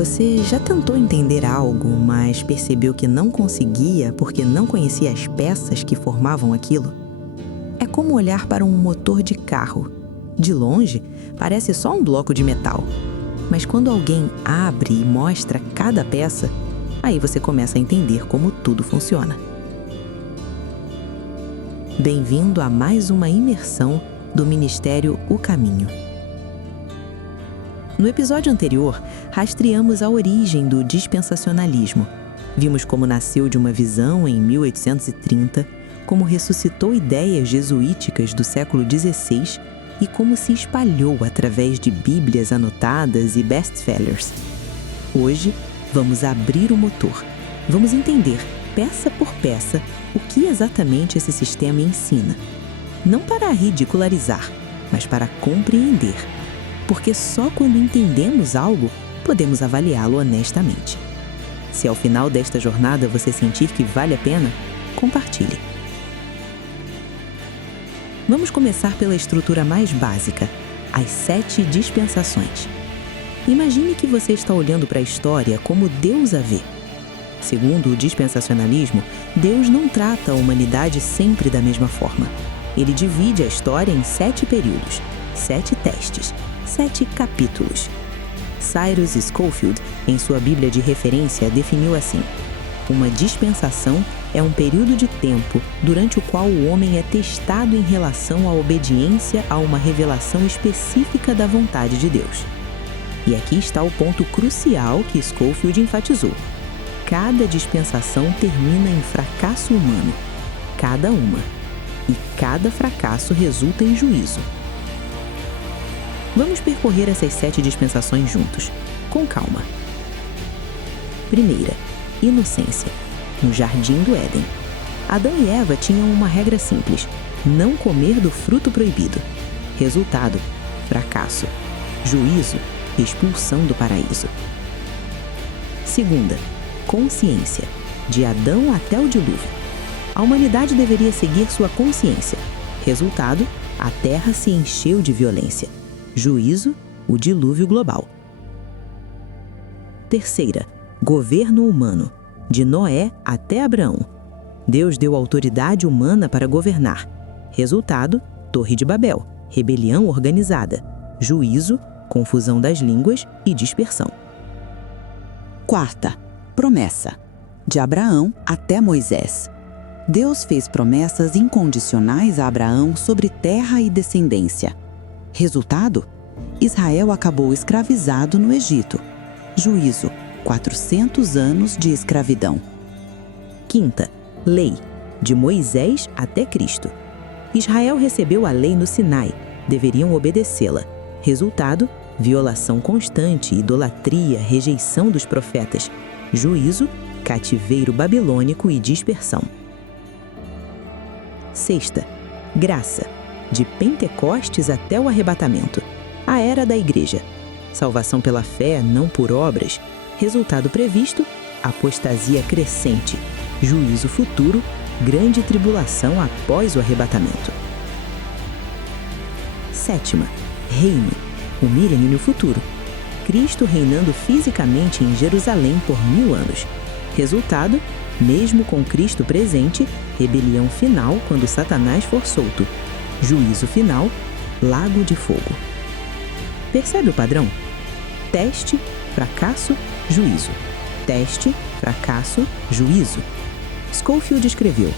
Você já tentou entender algo, mas percebeu que não conseguia porque não conhecia as peças que formavam aquilo? É como olhar para um motor de carro. De longe, parece só um bloco de metal. Mas quando alguém abre e mostra cada peça, aí você começa a entender como tudo funciona. Bem-vindo a mais uma imersão do Ministério O Caminho. No episódio anterior, rastreamos a origem do dispensacionalismo. Vimos como nasceu de uma visão em 1830, como ressuscitou ideias jesuíticas do século XVI e como se espalhou através de bíblias anotadas e best-sellers. Hoje, vamos abrir o motor. Vamos entender, peça por peça, o que exatamente esse sistema ensina. Não para ridicularizar, mas para compreender. Porque só quando entendemos algo, podemos avaliá-lo honestamente. Se ao final desta jornada você sentir que vale a pena, compartilhe. Vamos começar pela estrutura mais básica, as 7 dispensações. Imagine que você está olhando para a história como Deus a vê. Segundo o dispensacionalismo, Deus não trata a humanidade sempre da mesma forma. Ele divide a história em 7 períodos, 7 testes, 7 capítulos. Cyrus Scofield, em sua Bíblia de referência, definiu assim: uma dispensação é um período de tempo durante o qual o homem é testado em relação à obediência a uma revelação específica da vontade de Deus. E aqui está o ponto crucial que Scofield enfatizou. Cada dispensação termina em fracasso humano. Cada uma. E cada fracasso resulta em juízo. Vamos percorrer essas 7 dispensações juntos, com calma. Primeira, inocência. No Jardim do Éden. Adão e Eva tinham uma regra simples: não comer do fruto proibido. Resultado, fracasso. Juízo, expulsão do paraíso. Segunda, consciência. De Adão até o dilúvio. A humanidade deveria seguir sua consciência. Resultado, a terra se encheu de violência. Juízo, o dilúvio global. Terceira, governo humano. De Noé até Abraão. Deus deu autoridade humana para governar. Resultado, Torre de Babel, rebelião organizada. Juízo, confusão das línguas e dispersão. Quarta, promessa. De Abraão até Moisés. Deus fez promessas incondicionais a Abraão sobre terra e descendência. Resultado? Israel acabou escravizado no Egito. Juízo, 400 anos de escravidão. Quinta, lei. De Moisés até Cristo. Israel recebeu a lei no Sinai. Deveriam obedecê-la. Resultado, violação constante, idolatria, rejeição dos profetas. Juízo, cativeiro babilônico e dispersão. Sexta, graça. De Pentecostes até o arrebatamento. A era da igreja. Salvação pela fé, não por obras. Resultado previsto, apostasia crescente. Juízo futuro, grande tribulação após o arrebatamento. Sétima, reino. O milênio futuro. Cristo reinando fisicamente em Jerusalém por 1000 anos. Resultado, mesmo com Cristo presente, rebelião final quando Satanás for solto. Juízo final, lago de fogo. Percebe o padrão? Teste, fracasso, juízo. Teste, fracasso, juízo. Scofield escreveu: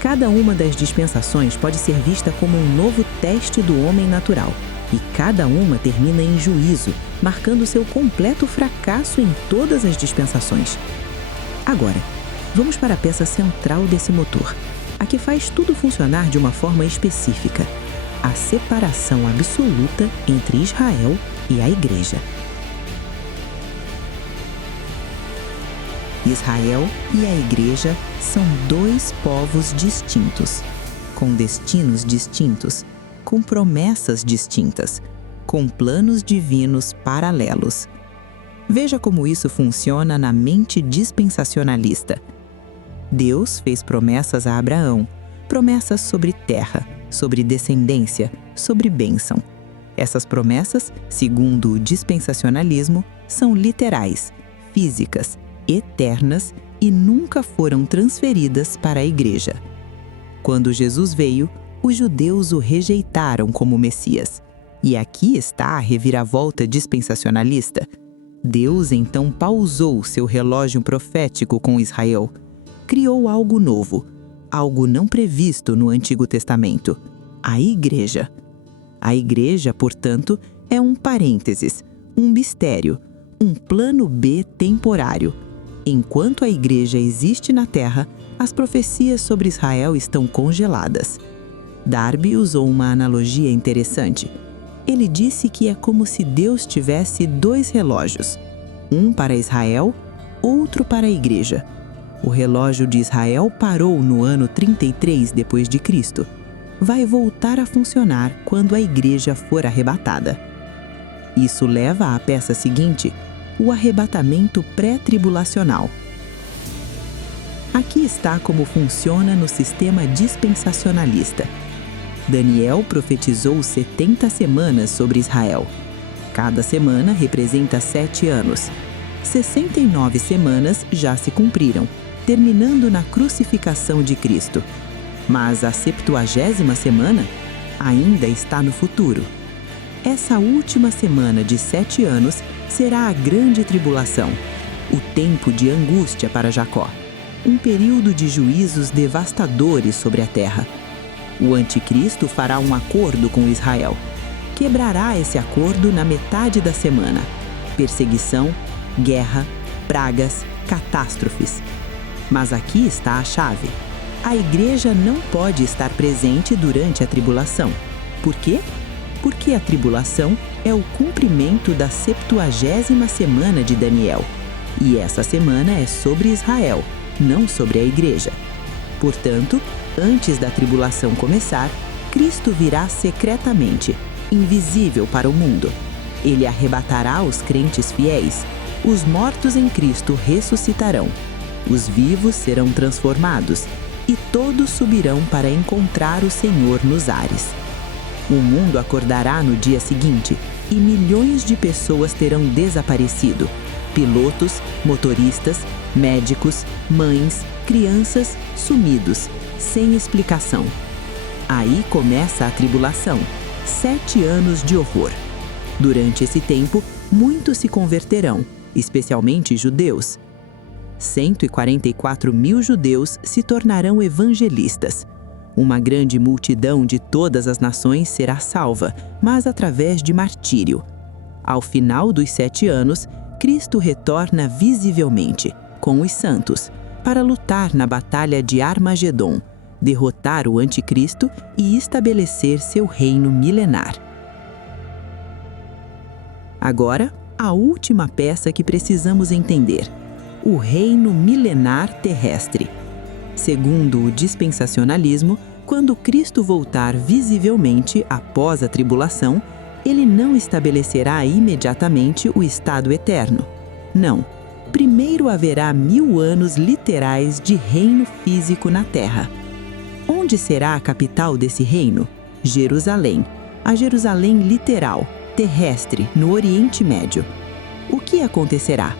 cada uma das dispensações pode ser vista como um novo teste do homem natural, e cada uma termina em juízo, marcando seu completo fracasso em todas as dispensações. Agora, vamos para a peça central desse motor, a que faz tudo funcionar de uma forma específica: a separação absoluta entre Israel e a Igreja. Israel e a Igreja são 2 povos distintos, com destinos distintos, com promessas distintas, com planos divinos paralelos. Veja como isso funciona na mente dispensacionalista. Deus fez promessas a Abraão, promessas sobre terra, sobre descendência, sobre bênção. Essas promessas, segundo o dispensacionalismo, são literais, físicas, eternas e nunca foram transferidas para a igreja. Quando Jesus veio, os judeus o rejeitaram como Messias. E aqui está a reviravolta dispensacionalista. Deus então pausou seu relógio profético com Israel. Criou algo novo, algo não previsto no Antigo Testamento: a igreja. A igreja, portanto, é um parênteses, um mistério, um plano B temporário. Enquanto a igreja existe na Terra, as profecias sobre Israel estão congeladas. Darby usou uma analogia interessante. Ele disse que é como se Deus tivesse 2 relógios, um para Israel, outro para a igreja. O relógio de Israel parou no ano 33 depois de Cristo. Vai voltar a funcionar quando a igreja for arrebatada. Isso leva à peça seguinte, o arrebatamento pré-tribulacional. Aqui está como funciona no sistema dispensacionalista. Daniel profetizou 70 semanas sobre Israel. Cada semana representa 7 anos. 69 semanas já se cumpriram, terminando na crucificação de Cristo. Mas a 70ª semana ainda está no futuro. Essa última semana de 7 anos será a grande tribulação, o tempo de angústia para Jacó, um período de juízos devastadores sobre a terra. O anticristo fará um acordo com Israel. Quebrará esse acordo na metade da semana. Perseguição, guerra, pragas, catástrofes. Mas aqui está a chave. A igreja não pode estar presente durante a tribulação. Por quê? Porque a tribulação é o cumprimento da 70ª semana de Daniel. E essa semana é sobre Israel, não sobre a igreja. Portanto, antes da tribulação começar, Cristo virá secretamente, invisível para o mundo. Ele arrebatará os crentes fiéis. Os mortos em Cristo ressuscitarão. Os vivos serão transformados e todos subirão para encontrar o Senhor nos ares. O mundo acordará no dia seguinte e milhões de pessoas terão desaparecido. Pilotos, motoristas, médicos, mães, crianças sumidos, sem explicação. Aí começa a tribulação, 7 anos de horror. Durante esse tempo, muitos se converterão, especialmente judeus. 144 mil judeus se tornarão evangelistas. Uma grande multidão de todas as nações será salva, mas através de martírio. Ao final dos 7 anos, Cristo retorna visivelmente, com os santos, para lutar na batalha de Armagedon, derrotar o anticristo e estabelecer seu reino milenar. Agora, a última peça que precisamos entender: o reino milenar terrestre. Segundo o dispensacionalismo, quando Cristo voltar visivelmente após a tribulação, ele não estabelecerá imediatamente o estado eterno. Não. Primeiro haverá 1000 anos literais de reino físico na terra. Onde será a capital desse reino? Jerusalém. A Jerusalém literal, terrestre, no Oriente Médio. O que acontecerá?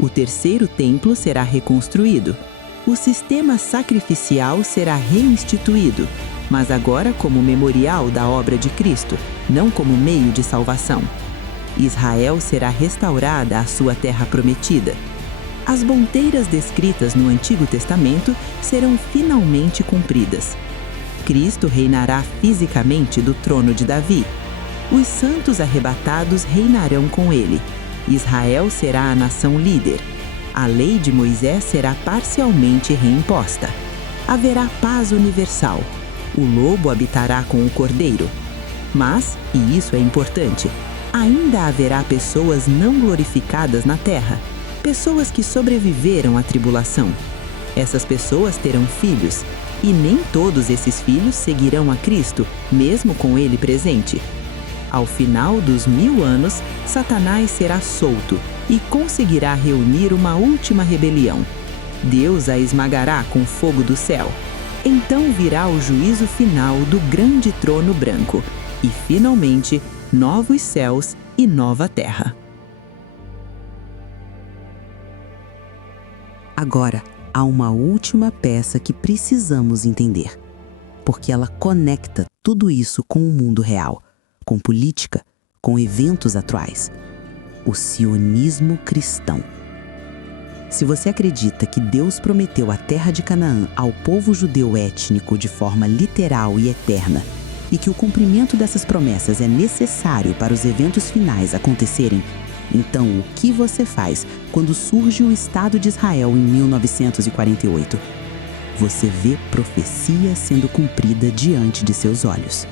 O terceiro templo será reconstruído. O sistema sacrificial será reinstituído, mas agora como memorial da obra de Cristo, não como meio de salvação. Israel será restaurada à sua terra prometida. As ponteiras descritas no Antigo Testamento serão finalmente cumpridas. Cristo reinará fisicamente do trono de Davi. Os santos arrebatados reinarão com ele. Israel será a nação líder. A lei de Moisés será parcialmente reimposta. Haverá paz universal. O lobo habitará com o cordeiro. Mas, e isso é importante, ainda haverá pessoas não glorificadas na terra, pessoas que sobreviveram à tribulação. Essas pessoas terão filhos, e nem todos esses filhos seguirão a Cristo, mesmo com ele presente. Ao final dos 1000 anos, Satanás será solto e conseguirá reunir uma última rebelião. Deus a esmagará com fogo do céu. Então virá o juízo final do grande trono branco e, finalmente, novos céus e nova terra. Agora, há uma última peça que precisamos entender, porque ela conecta tudo isso com o mundo real, com política, com eventos atuais. O sionismo cristão. Se você acredita que Deus prometeu a terra de Canaã ao povo judeu étnico de forma literal e eterna, e que o cumprimento dessas promessas é necessário para os eventos finais acontecerem, então o que você faz quando surge o Estado de Israel em 1948? Você vê profecia sendo cumprida diante de seus olhos.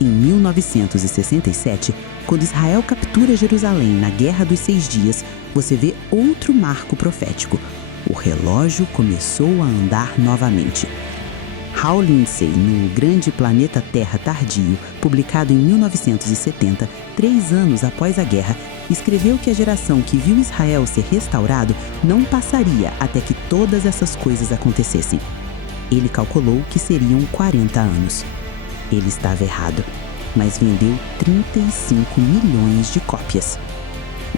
Em 1967, quando Israel captura Jerusalém na Guerra dos 6 Dias, você vê outro marco profético. O relógio começou a andar novamente. Hal Lindsey, no Grande Planeta Terra Tardio, publicado em 1970, 3 anos após a guerra, escreveu que a geração que viu Israel ser restaurado não passaria até que todas essas coisas acontecessem. Ele calculou que seriam 40 anos. Ele estava errado, mas vendeu 35 milhões de cópias.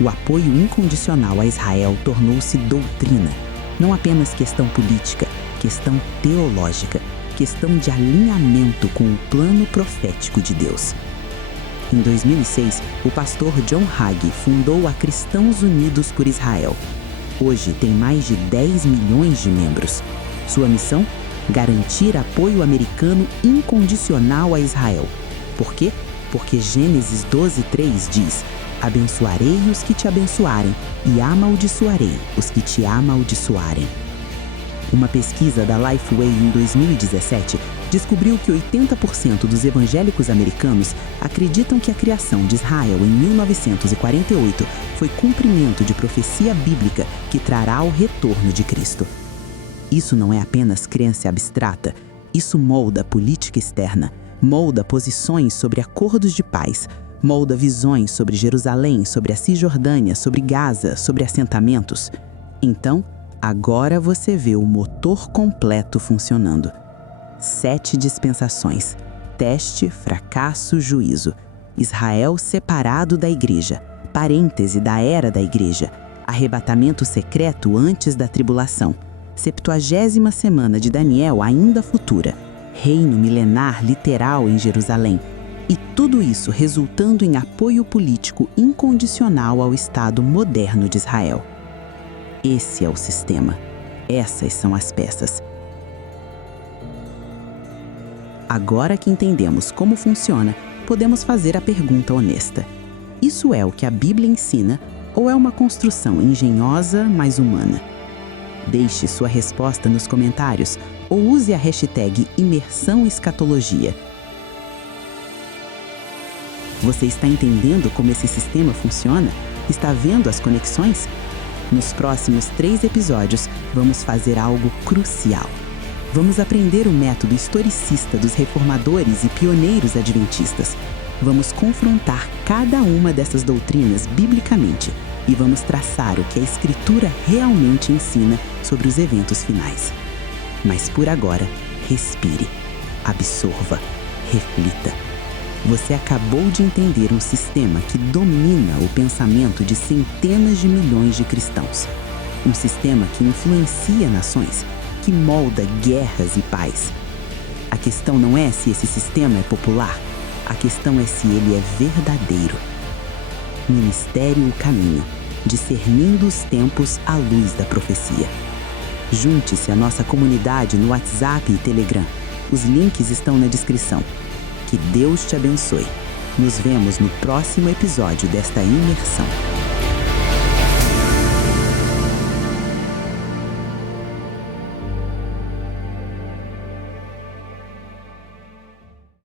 O apoio incondicional a Israel tornou-se doutrina, não apenas questão política, questão teológica, questão de alinhamento com o plano profético de Deus. Em 2006, o pastor John Hagee fundou a Cristãos Unidos por Israel. Hoje tem mais de 10 milhões de membros. Sua missão? Garantir apoio americano incondicional a Israel. Por quê? Porque Gênesis 12:3 diz: abençoarei os que te abençoarem e amaldiçoarei os que te amaldiçoarem. Uma pesquisa da Lifeway em 2017 descobriu que 80% dos evangélicos americanos acreditam que a criação de Israel em 1948 foi cumprimento de profecia bíblica que trará o retorno de Cristo. Isso não é apenas crença abstrata, isso molda a política externa, molda posições sobre acordos de paz, molda visões sobre Jerusalém, sobre a Cisjordânia, sobre Gaza, sobre assentamentos. Então, agora você vê o motor completo funcionando. 7 dispensações: teste, fracasso, juízo. Israel separado da igreja, parêntese da era da igreja, arrebatamento secreto antes da tribulação, 70ª semana de Daniel ainda futura, reino milenar literal em Jerusalém, e tudo isso resultando em apoio político incondicional ao Estado moderno de Israel. Esse é o sistema. Essas são as peças. Agora que entendemos como funciona, podemos fazer a pergunta honesta: isso é o que a Bíblia ensina ou é uma construção engenhosa, mas humana? Deixe sua resposta nos comentários ou use a hashtag #ImersãoEscatologia. Você está entendendo como esse sistema funciona? Está vendo as conexões? Nos próximos 3 episódios, vamos fazer algo crucial. Vamos aprender o método historicista dos reformadores e pioneiros adventistas. Vamos confrontar cada uma dessas doutrinas biblicamente e vamos traçar o que a Escritura realmente ensina sobre os eventos finais. Mas por agora, respire, absorva, reflita. Você acabou de entender um sistema que domina o pensamento de centenas de milhões de cristãos. Um sistema que influencia nações, que molda guerras e paz. A questão não é se esse sistema é popular, a questão é se ele é verdadeiro. Ministério O Caminho, discernindo os tempos à luz da profecia. Junte-se à nossa comunidade no WhatsApp e Telegram. Os links estão na descrição. Que Deus te abençoe. Nos vemos no próximo episódio desta imersão.